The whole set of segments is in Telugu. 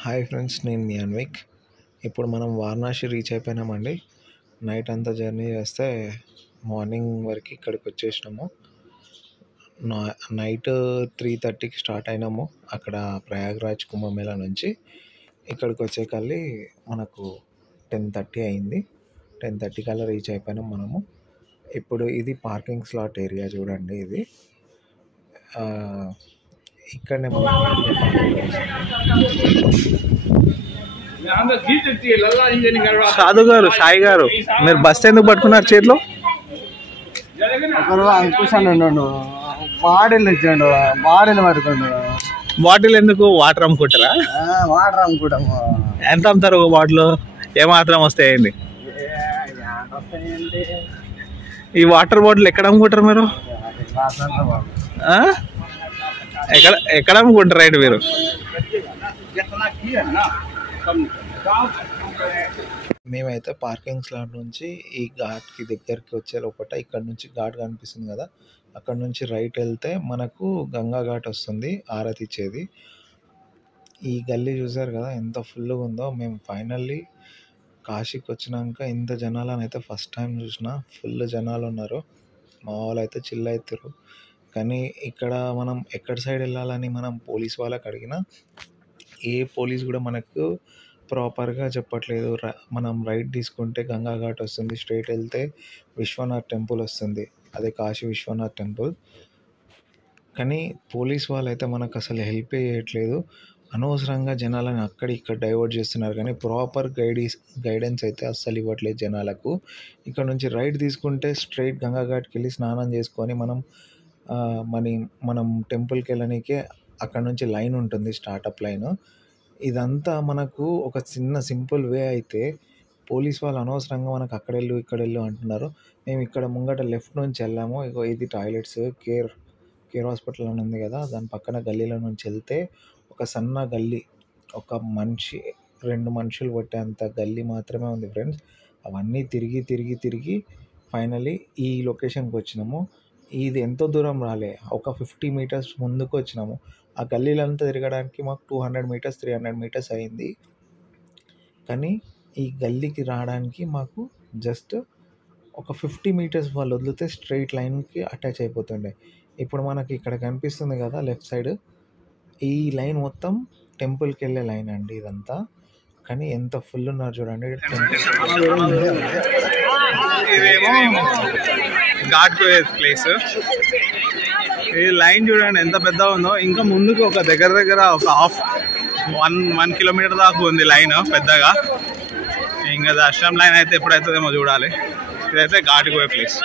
హాయ్ ఫ్రెండ్స్, నేను మీ అన్విక్. ఇప్పుడు మనం వారణాసి రీచ్ అయిపోయినామండి. నైట్ అంతా జర్నీ చేస్తే మార్నింగ్ వరకు ఇక్కడికి వచ్చేసినాము. నైట్ 3:30కి స్టార్ట్ అయినాము అక్కడ ప్రయాగ్రాజ్ కుంభమేళా నుంచి. ఇక్కడికి వచ్చేకల్లి మనకు 10:30 అయింది. 10:30 కల్లా రీచ్ అయిపోయినాం మనము. ఇప్పుడు ఇది పార్కింగ్ స్లాట్ ఏరియా చూడండి. ఇది ఇక్కడనే సాధు గారు, సాయి గారు, మీరు బస్ ఎందుకు పట్టుకున్నారు చేతిలో? ఒకరు అంకుష్ అని ఉన్నాడు, బాడీలు ఇచ్చాడు, బాడీలు పట్టుకోండు. బాటిల్ ఎందుకు? వాటర్ అమ్ముకుంటారా? వాటర్ అమ్ముకుంటాము. ఎంత అమ్ముతారు ఒక బాటిల్? ఏమాత్రం వస్తాయండి ఈ వాటర్ బాటిల్? ఎక్కడ అమ్ముకుంటారు మీరు? ఎక్కడ ఎక్కడ అమ్ముకుంటారు రైట్ మీరు? మేమైతే పార్కింగ్ స్లాట్ నుంచి ఈ ఘాట్కి దగ్గరికి వచ్చే లోపల ఇక్కడ నుంచి ఘాట్ కనిపిస్తుంది కదా, అక్కడ నుంచి రైట్ వెళ్తే మనకు గంగా ఘాట్ వస్తుంది ఆరతి ఇచ్చేది. ఈ గల్లీ చూసారు కదా ఎంత ఫుల్గా ఉందో. మేము ఫైనల్లీ కాశీకి వచ్చినాక ఇంత జనాలను అయితే ఫస్ట్ టైం చూసిన. ఫుల్ జనాలు ఉన్నారు. మా వాళ్ళు అయితే చిల్ అవుతారు. కానీ ఇక్కడ మనం ఎక్కడి సైడ్ వెళ్ళాలని మనం పోలీస్ వాళ్ళకి అడిగినా ఏ పోలీస్ కూడా మనకు ప్రాపర్గా చెప్పట్లేదు. మనం రైట్ తీసుకుంటే గంగా ఘాట్ వస్తుంది, స్ట్రైట్ వెళ్తే విశ్వనాథ్ టెంపుల్ వస్తుంది, అదే కాశీ విశ్వనాథ్ టెంపుల్. కానీ పోలీస్ వాళ్ళు అయితే మనకు అసలు హెల్ప్ చేయట్లేదు. అనవసరంగా జనాలను అక్కడ ఇక్కడ డైవర్ట్ చేస్తున్నారు. కానీ ప్రాపర్ గైడెన్స్ అయితే అస్సలు ఇవ్వట్లేదు జనాలకు. ఇక్కడ నుంచి రైట్ తీసుకుంటే స్ట్రైట్ గంగా ఘాట్కి వెళ్ళి స్నానం చేసుకొని మనం టెంపుల్కి వెళ్ళడానికే అక్కడ నుంచి లైన్ ఉంటుంది, స్టార్టప్ లైన్. ఇదంతా మనకు ఒక చిన్న సింపుల్ వే అయితే పోలీస్ వాళ్ళు అనవసరంగా మనకు అక్కడ వెళ్ళు ఇక్కడ వెళ్ళు అంటున్నారు. మేము ఇక్కడ ముంగట లెఫ్ట్ నుంచి వెళ్ళాము. ఇది టాయిలెట్స్ కేర్ హాస్పిటల్ అని ఉంది కదా, దాని పక్కన గల్లీలో నుంచి వెళ్తే ఒక సన్న గల్లీ, ఒక మనిషి 2 మనుషులు పట్టేంత గల్లీ మాత్రమే ఉంది ఫ్రెండ్స్. అవన్నీ తిరిగి తిరిగి తిరిగి ఫైనలీ ఈ లొకేషన్కి వచ్చినాము. ఇది ఎంతో దూరం రాలే, ఒక 50 మీటర్స్ ముందుకు వచ్చినాము. ఆ గల్లీలంతా తిరగడానికి మాకు 200 మీటర్స్ 300 మీటర్స్ అయింది. కానీ ఈ గల్లీకి రావడానికి మాకు జస్ట్ ఒక 50 మీటర్స్ వాళ్ళు వదిలితే స్ట్రైట్ లైన్కి అటాచ్ అయిపోతుండే. ఇప్పుడు మనకి ఇక్కడ కనిపిస్తుంది కదా లెఫ్ట్ సైడ్, ఈ లైన్ మొత్తం టెంపుల్కి వెళ్ళే లైన్ అండి ఇదంతా. కానీ ఎంత ఫుల్ ఉన్నారు చూడండి. ఇదేమో ఘాట్ ప్లేస్. ఈ లైన్ చూడండి ఎంత పెద్ద ఉందో. ఇంకా ముందుకు ఒక దగ్గర ఒక 1 కిలోమీటర్ దాకా ఉంది లైన్ పెద్దగా. ఇంకా దర్శనం లైన్ అయితే ఎప్పుడైతుందేమో చూడాలి. ఇదైతే ఘాట్కి పోయే ప్లేస్.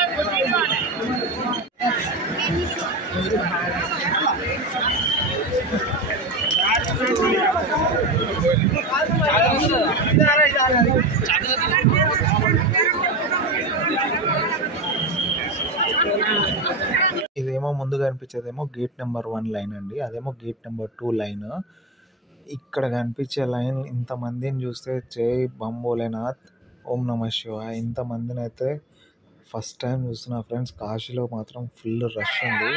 ఇదేమో ముందుగా కనిపించేదేమో గేట్ నెంబర్ 1 లైన్ అండి, అదేమో గేట్ నెంబర్ 2 లైన్. ఇక్కడ కనిపించే లైన్ ఇంతమందిని చూస్తే జై భోలేనాథ్, ఓం నమ శివాయ, ఇంతమందిని అయితే ఫస్ట్ టైం చూస్తున్నా ఫ్రెండ్స్. కాశీలో మాత్రం ఫుల్ రష్ ఉంది.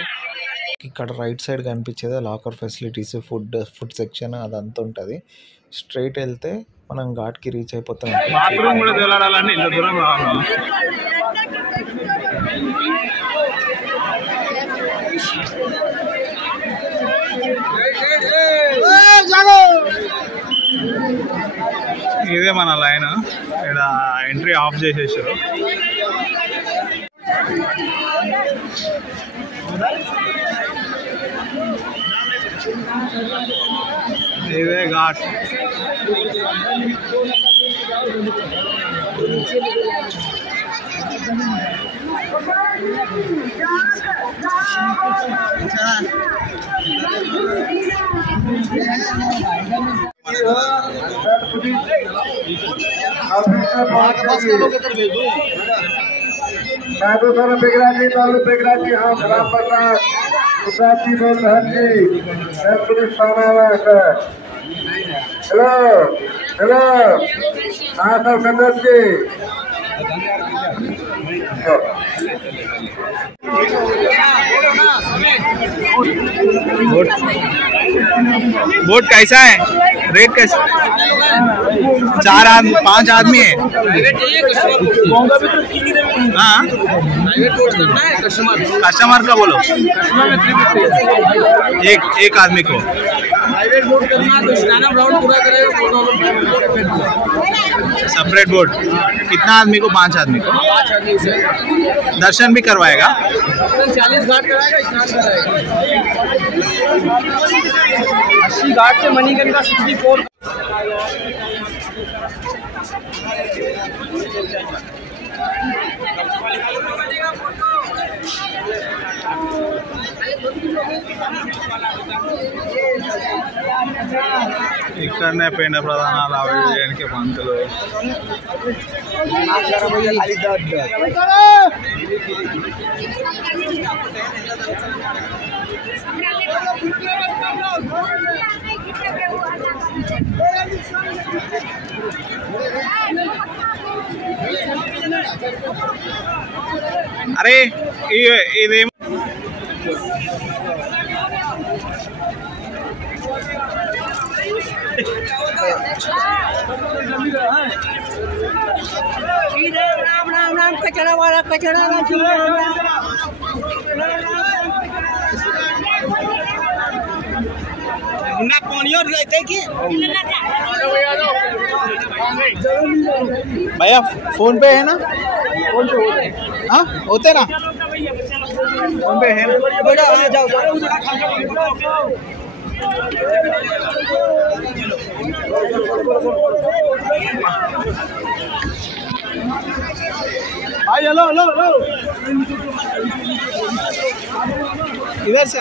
ఇక్కడ రైట్ సైడ్ కనిపించేది లాకర్ ఫెసిలిటీస్, ఫుడ్ సెక్షన్ అదంతా ఉంటుంది. స్ట్రైట్ వెళ్తే మనం ఘాట్కి రీచ్ అయిపోతాం. ఇదే మన లైన్. ఇక్కడ ఎంట్రీ ఆఫ్ చేసేసారు. ఇదే ఘాట్. साधु सर बेगराजी तालु बेगराजी हाँ राम प्रसाद गुजराती बोल रहे हैं पुलिस थाना वाला। हेलो हाँ सर संदर्भ जी बोट कैसा है, रेट कैसा? 5 आदमी है। हाँ कस्टमर का बोलो, एक आदमी को सेपरेट बोट। कितना आदमी को? 5 आदमी को। दर्शन भी करवाएगा? 40 घाट कराएगा, स्नान कराएगा। 80 घाट से मणिकर्णिका 64। ఇక్కడనే పిండ ప్రధానాలు అవి చేయడానికి పంతులు. అరే ఇదేం राम राम राम कचरा वाला कचरा भैया फोन पे है ना? हाँ होते ना फोन पे है ना? हेलो हेलो हेलो इधर से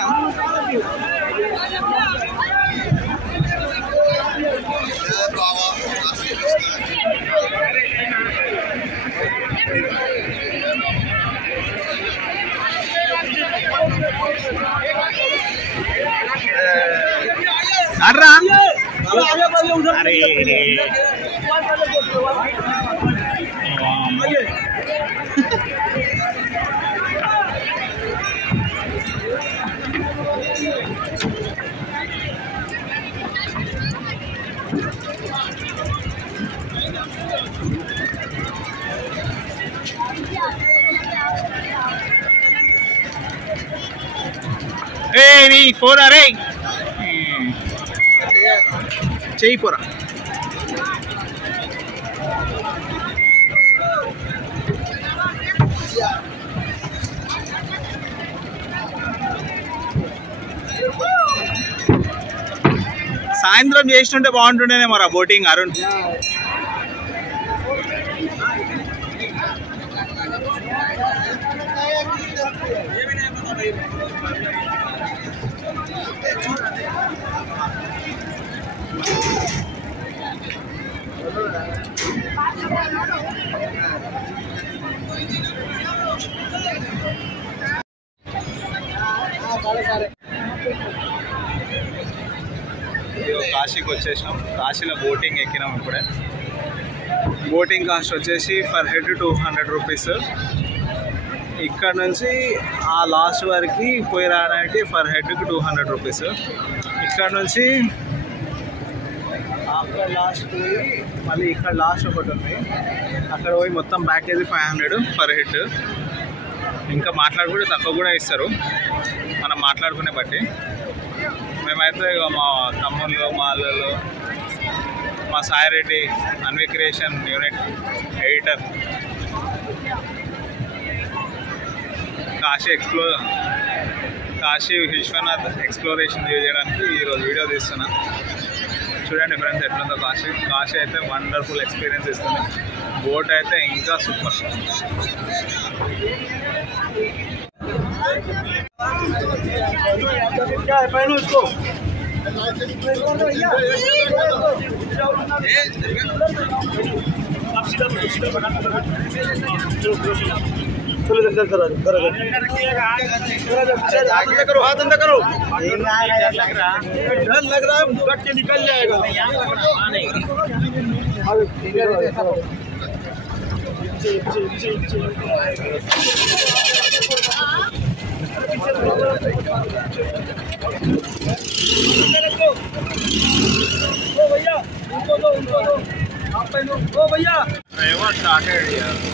अरे నీ ఫోన్ అరే చెయ్యి పోరా. సాయంత్రం చేస్తుంటే బాగుంటుండేనే మరి బోటింగ్ అరుణ్. కాశీకి వచ్చేసినాం. కాశీలో బోటింగ్ ఎక్కినాం. ఇప్పుడే బోటింగ్ కాస్ట్ వచ్చేసి ఫర్ హెడ్ 200 రూపీస్. ఇక్కడ నుంచి ఆ లాస్ట్ వరకు పోయి రావడానికి ఫర్ హెడ్కి 200 రూపీస్. ఇక్కడ నుంచి అక్కడ లాస్ట్ పోయి మళ్ళీ ఇక్కడ లాస్ట్ ఒకటి ఉంది, అక్కడ పోయి మొత్తం ప్యాకేజీ 500 పర్ హెడ్. ఇంకా మాట్లాడుకుంటే తక్కువ కూడా ఇస్తారు మనం మాట్లాడుకునే బట్టి. మేమైతే ఇక మా తమ్ముళ్ళు, మా అల్లలు, మా Saireddy Anvi creation unit editor, Kashi Vishwanath exploration చేయడానికి ఈరోజు వీడియో తీస్తున్నా. చూడండి ఫ్రెండ్స్ ఎట్లుందో కాశీ. కాశీ అయితే వండర్ఫుల్ ఎక్స్పీరియన్స్ ఇస్తుంది. బోట్ అయితే ఇంకా సూపర్. करो हाथ अंदर करो, डर लग रहा है कट के निकल जाएगा। भैया उनको दो आप पहनो ओ भैया स्टार्टेड यार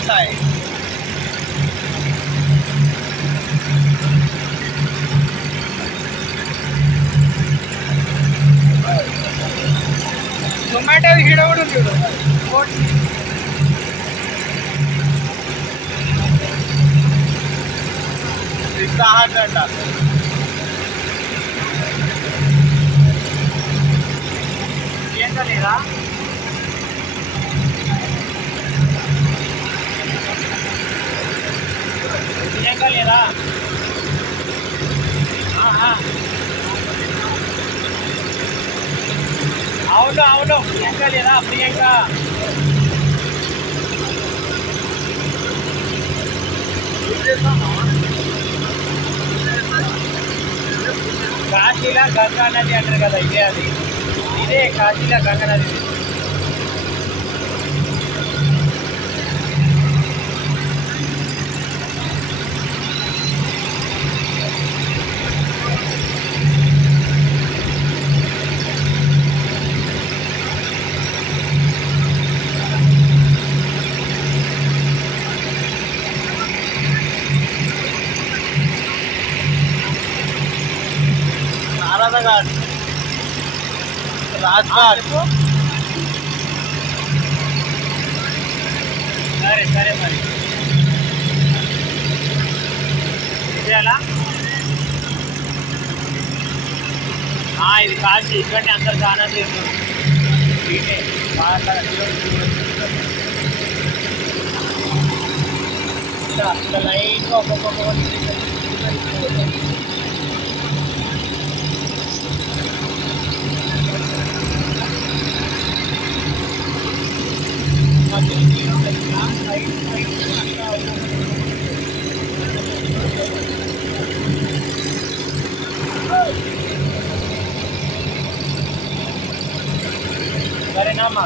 side. Tomato hit over to what? It's a hard attack. ये चलेगा प्रियंका ले रहा हाँ हाँ आओ लो प्रियंका ले रहा प्रियंका కాశీల గంగా నది అంటారు కదా ఇదే అది ఇదే కాశీల గంగా నది घाट राजघाट సరే సరే మరి ఇదేలా ఇది కాశీ ఇక్కడనే అందరు చాలా చేస్తారు సరేనామా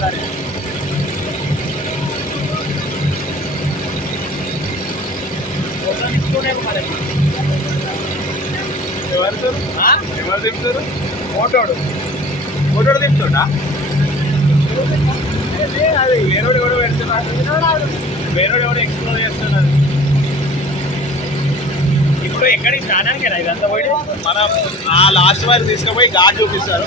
సరే ఎవరు తిప్పుతారు? మోటోడు తిప్పుతాడా? అది వేరేడు ఎవడో పెడుతున్నాడు, వేరేడు ఎవడో ఎక్స్ప్లోర్ చేస్తున్నాడు. ఇప్పుడు ఎక్కడికి స్నానానికి ఇదంతా పోయి మనం ఆ లాస్ట్ వరకు తీసుకుపోయి ఘాట్ చూపిస్తారు.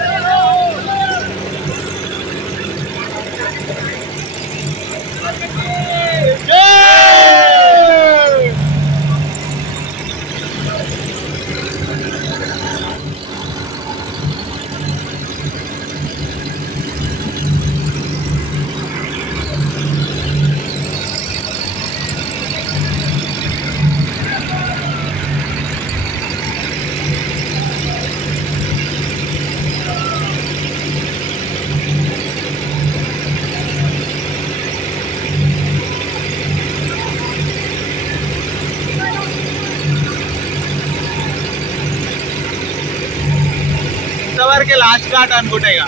ఇంతవరకే లాస్ట్ ఘాట్ అనుకుంటా ఇక.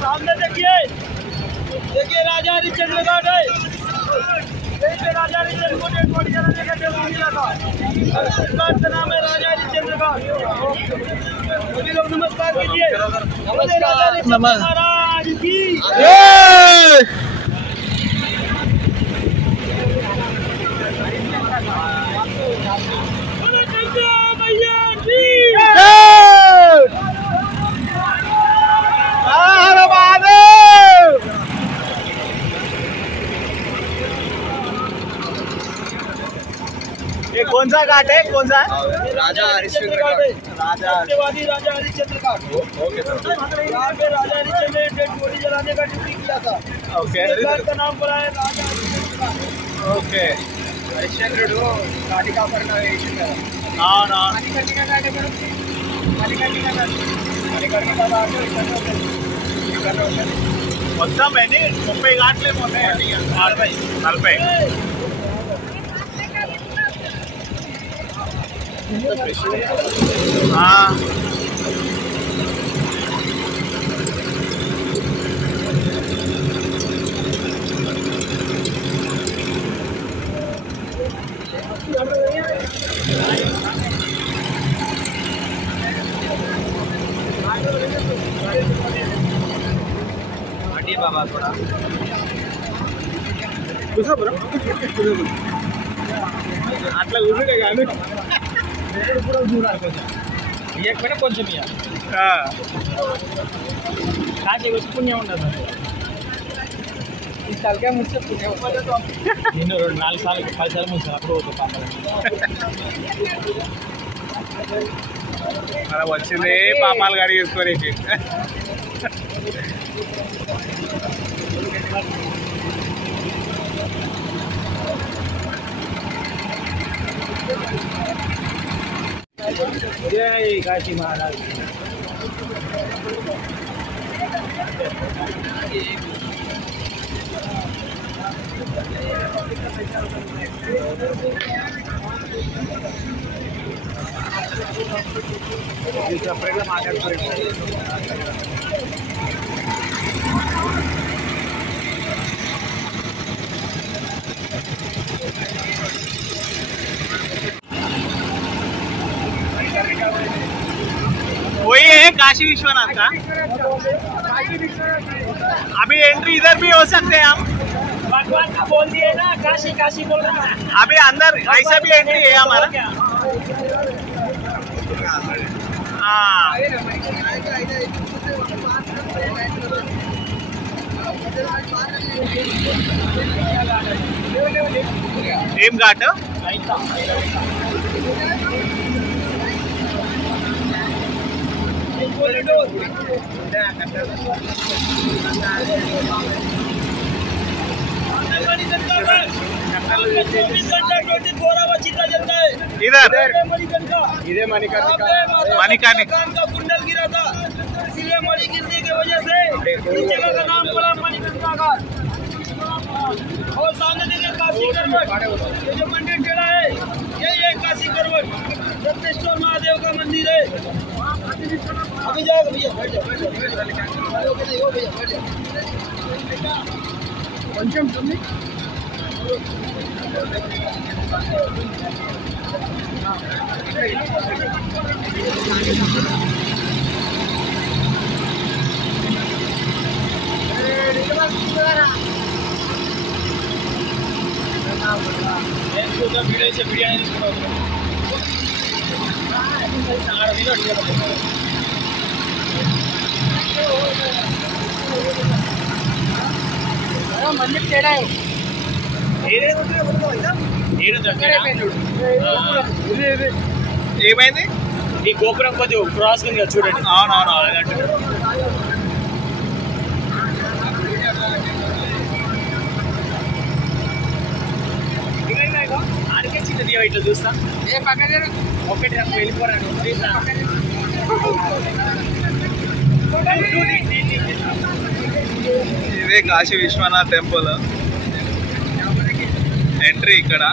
सामने देखिए राजा हरिश्चंद्र घाट है। यहीं पे राजा हरिश्चंद्र को डेड बॉडी जलाने का जरूर मिला था। इस घाट का नाम है राजा हरिश्चंद्र घाट। सभी लोग नमस्कार कीजिए। नमस्कार महाराज की मैया की ये कौन सा घाट है? कौन सा है? राजा हरिश्चंद्र घाट है। सत्यवादी राजा हरिश्चंद्र घाट। यहाँ पे राजा हरिश्चंद्र ने डेड बॉडी जलाने का ड्यूटी किया था। ओके इस घाट का नाम पड़ा है राजा हरिश्चंद्र घाट। ఓకే. హరిశ్చంద్రుడు కాటికాపరణ వేసి అవునా? మణికర్ణిక ఘాట్ ఎక్కడ ఉంది? మణికర్ణిక ఘాట్ ఇక్కడ ఉంటుంది. మొత్తం ఎన్ని 30 ఘాట్లేమో ఉన్నాయి. 40. बाबा थोड़ा అట్లా కూర్చుంటే కానీ ఇవ్వకపోయినా కొంచెం కాశీ వచ్చి పుణ్యం ఉండదు. ఈ తలకాయ ముంచే పుణ్యం నేను 4 సార్లు 10 సార్లు ముంచాను. అప్పుడు ఒక పాప మనం వచ్చింది పాపాలు కడిగేసుకోనికి. जय काशी महाराज। సపరేట్గా మాట్లాడుకోలేదు. वही है काशी विश्वनाथ का। अभी एंट्री इधर भी हो सकते हैं हम। भगवान का बोल दिए ना, काशी काशी बोल रहा है। अभी अंदर ऐसा भी एंट्री है हमारा। ఏం ఘాట్ इधर इधर मणिकर्णिका का कुंडल गिरा था, इसलिए मणि गिरने की वजह से इस जगह का नाम पड़ा मणिकर्णिका घाट। और सामने देखिए काशी करवट, ये जो मंदिर टेढ़ा है यही है काशी करवट, सप्तेश्वर महादेव का मंदिर है। अभी जाओ भैया, बैठ जाओ भैया, बैठ जाओ। पंचम तुमने मंदिर टेढ़ा है। ఏమైంది ఈ గోపురం కొంచెం క్రాస్ ఉంది కదా చూడండి. అవునవును ఆడికే చిన్నది ఇట్లా చూస్తా ఒకటి వెళ్ళిపోరాను. ఇదే కాశీ విశ్వనాథ్ టెంపుల్ ఎంట్రీ ఇక్కడ.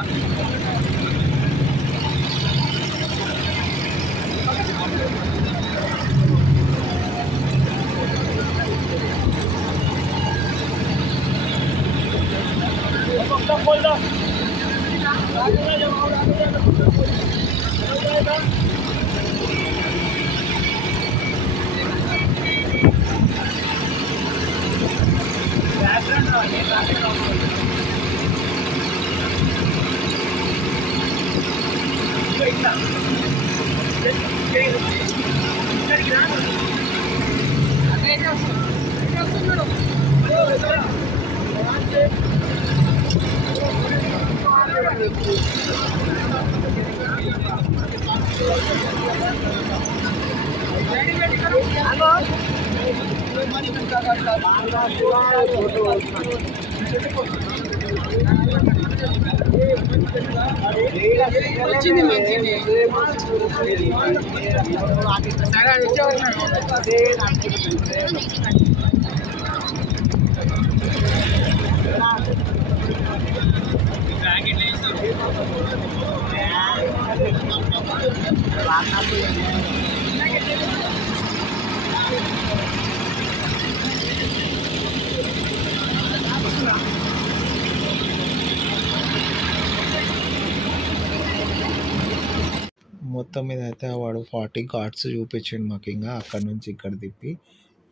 మొత్తం మీద అయితే వాడు 40 ఘాట్స్ చూపించిండు మాకు. ఇంకా అక్కడ నుంచి ఇక్కడ తిప్పి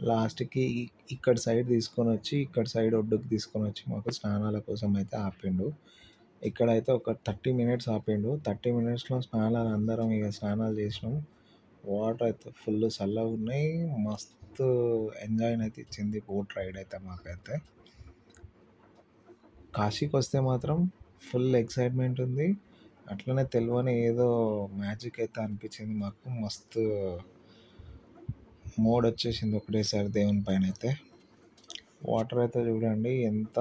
లాస్ట్కి ఇక్కడ సైడ్ తీసుకొని వచ్చి ఇక్కడ సైడ్ ఒడ్డుకు తీసుకొని వచ్చి మాకు స్నానాల కోసం అయితే ఆపిండు. ఇక్కడైతే ఒక 30 మినిట్స్ ఆపిండు. 30 మినిట్స్లో స్నానాలు అందరం ఇక స్నానాలు చేసినాం. వాటర్ అయితే ఫుల్ చల్లగా ఉన్నాయి. మస్తు ఎంజాయ్ అయితే ఇచ్చింది బోట్ రైడ్ అయితే మాకైతే. కాశీకి వస్తే మాత్రం ఫుల్ ఎక్సైట్మెంట్ ఉంది. అట్లనే తెలియని ఏదో మ్యాజిక్ అయితే అనిపించింది మాకు. మస్తు మోడ్ వచ్చేసింది ఒకటేసారి దేవుని పైన అయితే. వాటర్ అయితే చూడండి ఎంత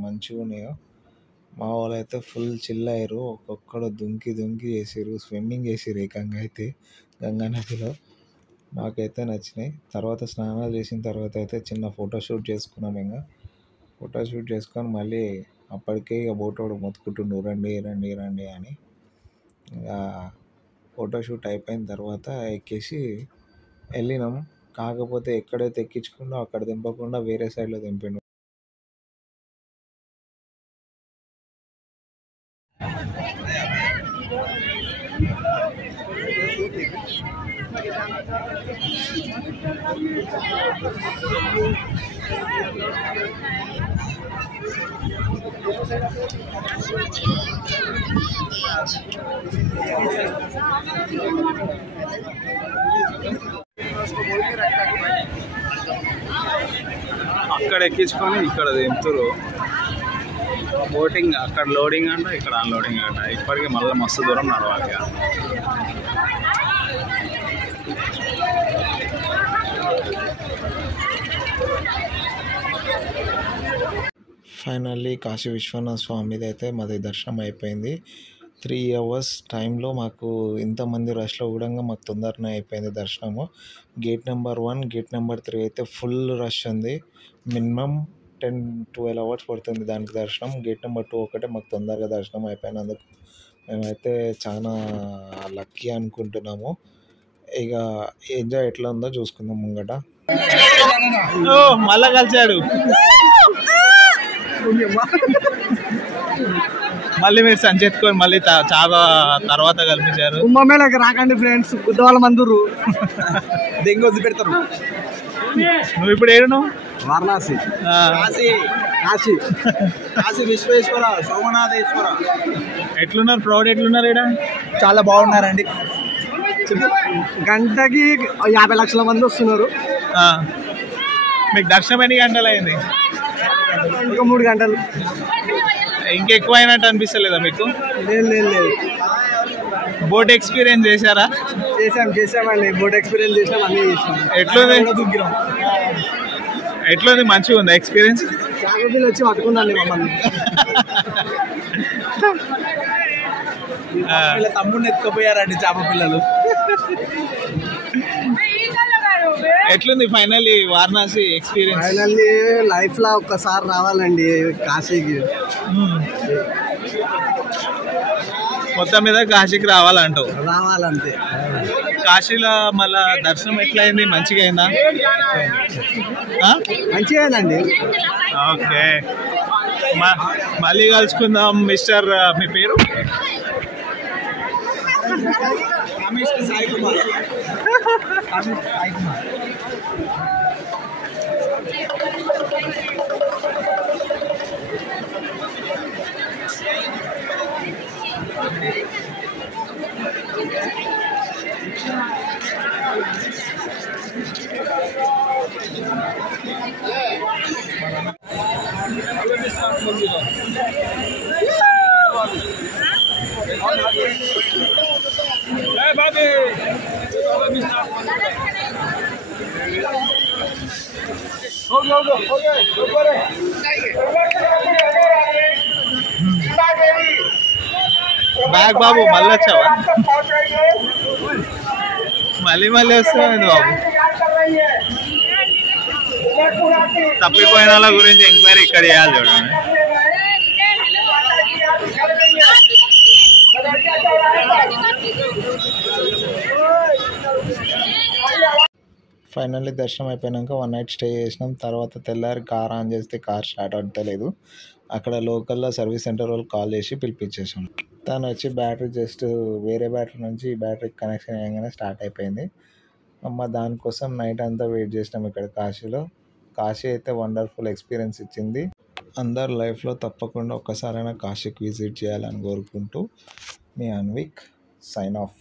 మంచిగా ఉన్నాయో. మా వాళ్ళు అయితే ఫుల్ చిల్ అయ్యారు. ఒక్కొక్కడు దుంకి చేసారు, స్విమ్మింగ్ చేసారు ఏకంగా అయితే గంగా నదిలో. మాకైతే నచ్చినాయి. తర్వాత స్నానాలు చేసిన తర్వాత అయితే చిన్న ఫోటోషూట్ చేసుకున్నాం. ఇంకా ఫోటోషూట్ చేసుకొని మళ్ళీ అప్పటికే ఇక బోటోడు మొత్తుకుంటుండు రండి రండి రండి అని. ఇంకా ఫోటోషూట్ అయిపోయిన తర్వాత ఎక్కేసి వెళ్ళినాం. కాకపోతే ఎక్కడైతే ఎక్కించుకుండో అక్కడ దింపకుండా వేరే సైడ్లో దింపిండు. అక్కడ ఎక్కించుకొని ఇక్కడ దింపుతారు. బోటింగ్ అక్కడ లోడింగ్ అంట, ఇక్కడ అన్లోడింగ్ అంట. ఇప్పటికీ మళ్ళీ మస్తు దూరం నడవాలి. ఫైనల్లీ కాశీ విశ్వనాథ స్వామిది అయితే మాది దర్శనం అయిపోయింది. 3 hours టైంలో మాకు ఇంతమంది రష్లో కూడా మాకు తొందరనే అయిపోయింది దర్శనము. గేట్ నెంబర్ 1, గేట్ నెంబర్ 3 అయితే ఫుల్ రష్ ఉంది. మినిమం 10-12 hours పడుతుంది దానికి దర్శనం. గేట్ నెంబర్ 2 ఒకటే మాకు తొందరగా దర్శనం అయిపోయినందుకు మేమైతే చాలా లక్కీ అనుకుంటున్నాము. ఇక ఎంజాయ్ ఎట్లా ఉందో చూసుకుందాం ముంగట. మళ్ళా కలిసాడు. మళ్ళీ మీరు సంచెత్తుకొని మళ్ళీ చాలా తర్వాత కల్పించారు. కుంభమేళకి రాకండి ఫ్రెండ్స్, గుద్దవాళ్ళ మందురు దెంగి వద్దు పెడతారు. నువ్వు ఇప్పుడు ఏడును? వారణాసి, కాశీ కాశీ విశ్వేశ్వర, సోమనాథేశ్వర. ఎట్లున్నారు ప్రౌడ్? ఎట్లున్నారు ఇక్కడ? చాలా బాగున్నారండి. గంటకి 50 లక్షల మంది వస్తున్నారు. మీకు దర్శనం ఎన్ని గంటలు అయింది? ఇంకా 3 గంటలు. ఇంకెక్కువ అయినట్టు అనిపిస్తలేదా మీకు? లేదు. బోట్ ఎక్స్పీరియన్స్ చేశారా? చేసామండి. బోట్ ఎక్స్పీరియన్స్ చేసాం, అన్నీ చేసాం. ఎట్లుంది? మంచిగా ఉంది ఎక్స్పీరియన్స్? చాకపిల్లి వచ్చి పట్టుకుందండి మమ్మల్ని. తమ్ముడిని ఎత్తుకుపోయారండి చేప పిల్లలు. ఎట్లుంది finally Varanasi experience? Finally life లో ఒక్కసారి రావాలండి కాశీకి. మొత్తం మీద కాశీకి రావాలంటావు? రావాలంతే. కాశీలో మళ్ళా దర్శనం ఎట్లా అయింది? మంచిగా అయిందా? మంచిగానండి. ఓకే, మళ్ళీ కలుసుకుందాం. మిస్టర్, మీ పేరు? సాయి కుమార్. బ్యాగ్ బాబు మళ్ళీ వచ్చావా? మళ్ళీ వస్తావు బాబు. తప్పిపోయిన వాళ్ళ గురించి ఎంక్వైరీ ఇక్కడ చేయాలి చూడండి. ఫైనల్లీ దర్శనం అయిపోయాక 1 night స్టే చేసినాం. తర్వాత తెల్లారి కార్ ఆన్ చేస్తే కార్ స్టార్ట్ అవుతలేదు. అక్కడ లోకల్లో సర్వీస్ సెంటర్ వాళ్ళు కాల్ చేసి పిలిపించేసాం. తను వచ్చి బ్యాటరీ జస్ట్ వేరే బ్యాటరీ నుంచి ఈ బ్యాటరీకి కనెక్షన్ అయ్యగానే స్టార్ట్ అయిపోయింది. దానికోసం నైట్ అంతా వెయిట్ చేసినాం ఇక్కడ కాశీలో. కాశీ అయితే వండర్ఫుల్ ఎక్స్పీరియన్స్ ఇచ్చింది. అందరు లైఫ్లో తప్పకుండా ఒక్కసారైనా కాశీకి విజిట్ చేయాలని కోరుకుంటూ మీ అన్విక్ సైన్ ఆఫ్.